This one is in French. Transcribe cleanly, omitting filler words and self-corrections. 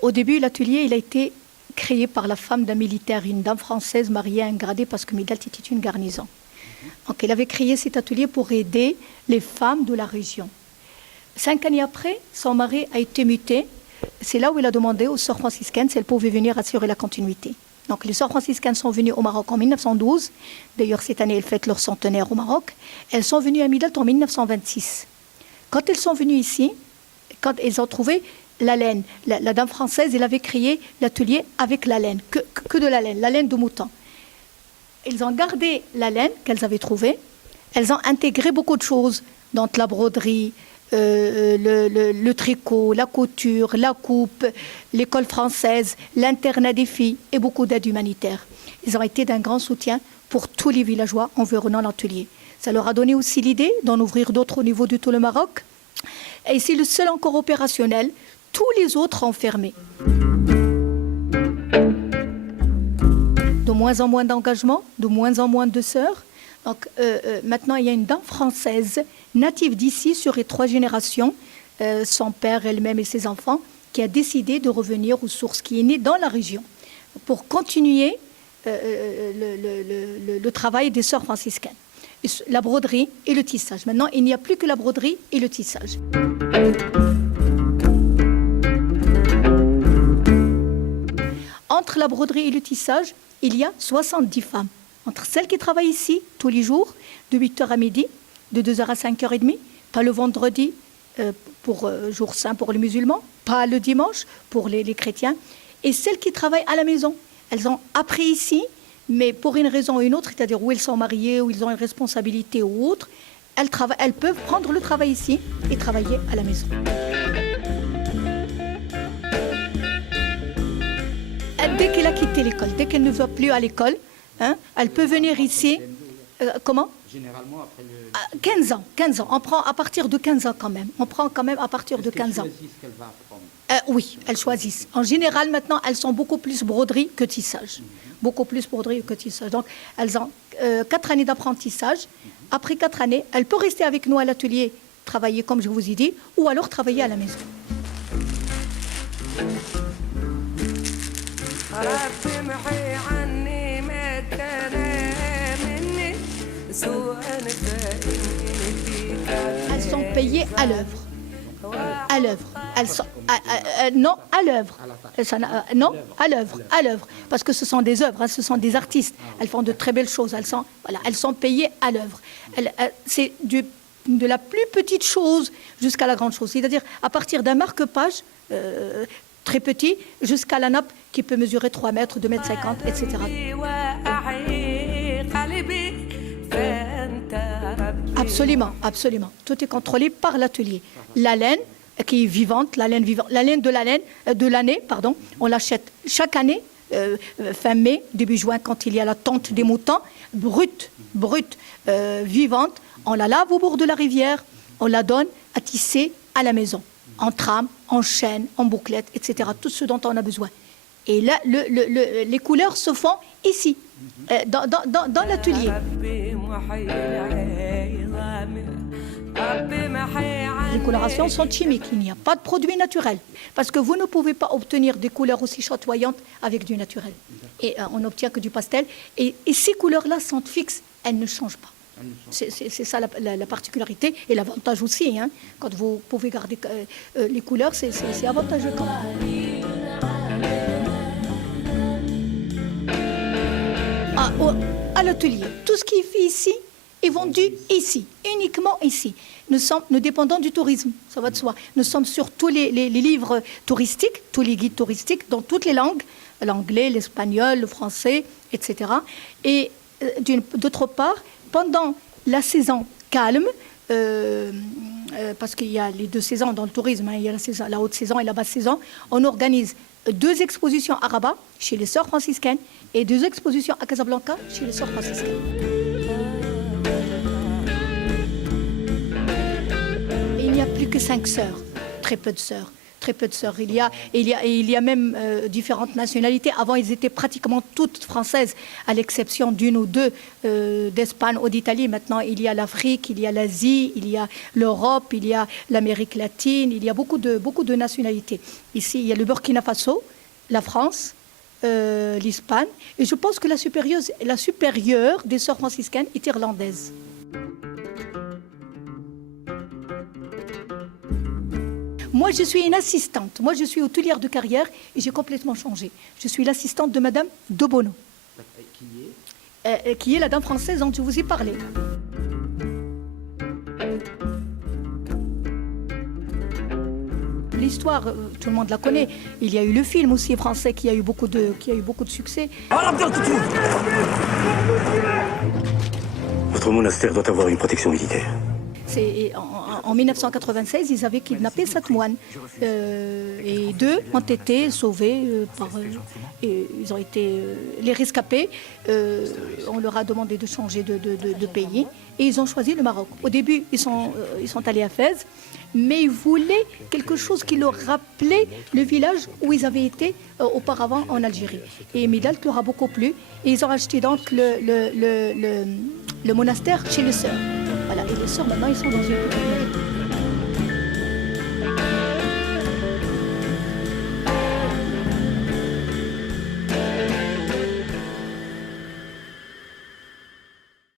Au début, l'atelier il a été créé par la femme d'un militaire, une dame française mariée à un gradé parce que Midalt était une garnison. Donc, elle avait créé cet atelier pour aider les femmes de la région. 5 années après, son mari a été muté. C'est là où il a demandé aux sœurs franciscaines si elles pouvaient venir assurer la continuité. Donc, les sœurs franciscaines sont venues au Maroc en 1912. D'ailleurs, cette année, elles fêtent leur centenaire au Maroc. Elles sont venues à Midalt en 1926. Quand elles sont venues ici, quand elles ont trouvé la laine, la dame française, elle avait créé l'atelier avec la laine, que de la laine de mouton. Elles ont gardé la laine qu'elles avaient trouvée. Elles ont intégré beaucoup de choses, donc la broderie, le tricot, la couture, la coupe, l'école française, l'internat des filles et beaucoup d'aide humanitaire. Ils ont été d'un grand soutien pour tous les villageois environnant l'atelier. Ça leur a donné aussi l'idée d'en ouvrir d'autres au niveau de tout le Maroc. Et c'est le seul encore opérationnel. Tous les autres ont fermé. De moins en moins d'engagement, de moins en moins de sœurs. Donc maintenant, il y a une dame française native d'ici sur les 3 générations, son père, elle-même et ses enfants, qui a décidé de revenir aux sources, qui est née dans la région, pour continuer le travail des sœurs franciscaines. La broderie et le tissage. Maintenant, il n'y a plus que la broderie et le tissage. Entre la broderie et le tissage, il y a 70 femmes. Entre celles qui travaillent ici tous les jours, de 8h à midi, de 2h à 5h30, pas le vendredi pour jour saint pour les musulmans, pas le dimanche pour les chrétiens, et celles qui travaillent à la maison. Elles ont appris ici, mais pour une raison ou une autre, c'est-à-dire où elles sont mariées, où ils ont une responsabilité ou autre, elles peuvent prendre le travail ici et travailler à la maison. Dès qu'elle a quitté l'école, dès qu'elle ne va plus à l'école, elle peut venir ici. Comment ? Généralement après le... 15 ans. On prend à partir de 15 ans quand même. On prend quand même à partir de 15 ans. Est-ce qu'elles choisissent ce qu'elle va apprendre ? Oui, elles choisissent. En général, maintenant, elles sont beaucoup plus broderie que tissage. Beaucoup plus broderie que tissage. Donc, elles ont 4 années d'apprentissage. Après 4 années, elles peuvent rester avec nous à l'atelier, travailler comme je vous ai dit, ou alors travailler à la maison. Elles sont payées à l'œuvre. À l'œuvre. Elles sont, non, à l'œuvre. Non, à l'œuvre. Parce que ce sont des œuvres, ce sont des artistes. Elles font de très belles choses. Elles sont payées à l'œuvre. C'est de la plus petite chose jusqu'à la grande chose. C'est-à-dire à partir d'un marque-page très petit jusqu'à la nappe qui peut mesurer 3 mètres, 2 mètres 50, etc. Absolument, absolument. Tout est contrôlé par l'atelier. La laine qui est vivante, la laine de l'année, on l'achète chaque année, fin mai, début juin, quand il y a la tonte des moutons, brute, vivante. On la lave au bord de la rivière, on la donne à tisser à la maison, en trame, en chaîne, en bouclette, etc. Tout ce dont on a besoin. Et là, les couleurs se font ici, dans l'atelier. Les colorations sont chimiques, il n'y a pas de produit naturel. Parce que vous ne pouvez pas obtenir des couleurs aussi chatoyantes avec du naturel. Et on n'obtient que du pastel. Et ces couleurs-là sont fixes, elles ne changent pas. C'est ça la particularité et l'avantage aussi. Quand vous pouvez garder les couleurs, c'est avantageux quand même. À l'atelier, tout ce qui est fait ici est vendu ici, uniquement ici. Nous dépendons du tourisme, ça va de soi. Nous sommes sur tous les livres touristiques, tous les guides touristiques, dans toutes les langues, l'anglais, l'espagnol, le français, etc. Et d'autre part, pendant la saison calme, parce qu'il y a les 2 saisons dans le tourisme, il y a la haute saison et la basse saison, on organise 2 expositions à Rabat, chez les sœurs franciscaines, et 2 expositions à Casablanca, chez les sœurs franciscaines. Et il n'y a plus que 5 sœurs, très peu de sœurs. Très peu de sœurs. Il y a même différentes nationalités. Avant, ils étaient pratiquement toutes françaises, à l'exception d'une ou deux d'Espagne ou d'Italie. Maintenant, il y a l'Afrique, il y a l'Asie, il y a l'Europe, il y a l'Amérique latine. Il y a beaucoup de nationalités. Ici, il y a le Burkina Faso, la France, l'Espagne. Et je pense que la supérieure des sœurs franciscaines est irlandaise. Moi, je suis une assistante. Moi, je suis hôtelière de carrière et j'ai complètement changé. Je suis l'assistante de Madame de Bono, qui est la dame française dont je vous ai parlé. L'histoire, tout le monde la connaît. Il y a eu le film aussi français qui a eu beaucoup de succès. Votre monastère doit avoir une protection militaire. En 1996, ils avaient kidnappé 7 moines et 2 ont été sauvés ils ont été les rescapés. On leur a demandé de changer de pays et ils ont choisi le Maroc. Au début, ils sont allés à Fès, mais ils voulaient quelque chose qui leur rappelait le village où ils avaient été auparavant en Algérie. Et Midalt leur a beaucoup plu et ils ont acheté donc le monastère chez les sœurs. Voilà, et les sœurs, maintenant, ils sont dans une petite maison.